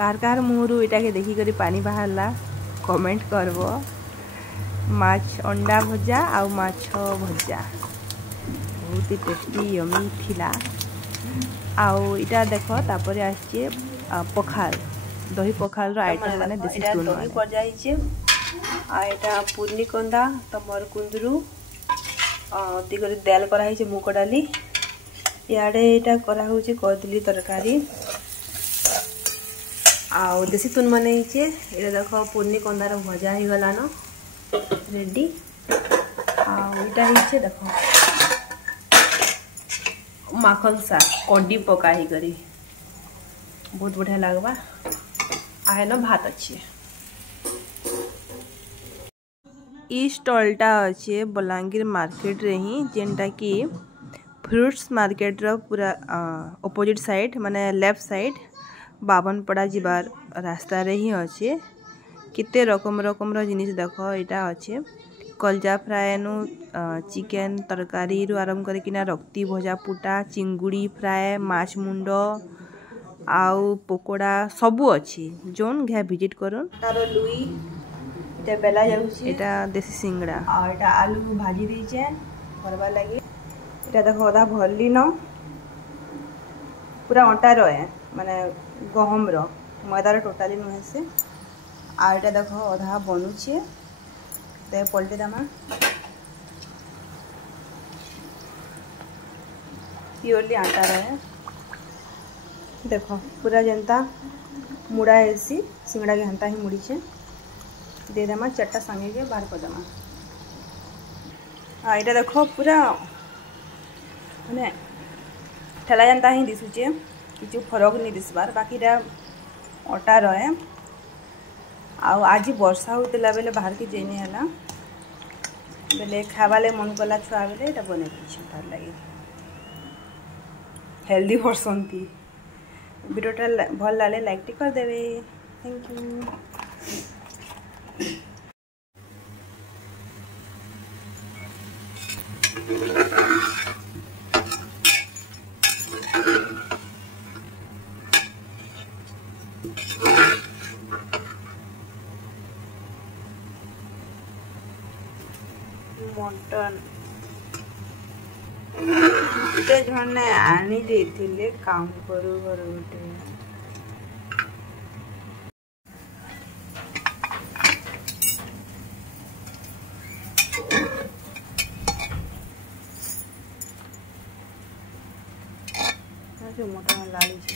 Car car मुहरु इटा के देखी करी पानी बाहरला कमेंट करबो। माछ अंडा भजा आ माछ भजा बहुत ही टेस्टी यमी थिला। आउ इटा देखो तापरे आछे पखाल दही पखाल रो आइटम माने देसी तुन माने दही पर जाइछे। आ एटा पूर्णी कंदा तमर कुंदरू तिगरी दाल करा हिचे मुग डाली। याडे एटा करा होचे कदली तरकारी आउ देसी तुन माने हिचे। एटा देखो पूर्णी कंदार भजा ही गला न रेडी। आउ इटा हिचे देखो माखन सा कड्डी पका ही करी बहुत बढ़िया लागबा। आहे न भात अच्छे ई स्टॉलटा अच्छे बलांगीर मार्केट रे ही जेनटा कि फ्रूट्स मार्केट रो पूरा ऑपोजिट साइड माने लेफ्ट साइड बावनपड़ा जीवार रास्ता रे ही अच्छे। किते रकम रो जिनिस देखो इटा अच्छे कलजा फ्राए नु चिकेन तरकारी रु आरंभ कर किना रक्ती भजा पुटा चिंगुड़ी फ्राए माछ मुंड आउ पकोड़ा सबू अच्छी जोन घे विजिट करूँ। तारो लुई इटा बेला जाउछि इटा देसी सिंगड़ा आ इटा आलू भाजी दीचे भरबा लागि। इटा देखो आधा भरली न पूरा आटा रो है माने गहम रो मैदा रो टोटली नुहे से। आ इटा देखो आधा बनुछे ते पलटे दमा प्योरली आटा रो है। देखो पूरा जनता मुड़ा ऐसी सिंगड़ा के हंता ही मुड़ी छे दे देमा चट्टा संगे के बाहर कर देमा। हाँ इटा देखो पूरा माने ठेला जनता ही दिसुचे किछु फरक नहीं दिसबार बाकी इटा अटा रहे। आउ आज वर्षा होतिला बेले बाहर के जेनी हला बेले खावाले मन कला छुआ बेले इटा बने दिछे तार लागि हेल्दी वर्सन थी। वीडियोटा भल लागे लाइक टी कर देवे। Thank you. मटन गोटे जने आनी देथिले काम करू घर गोटे मटन लाली छे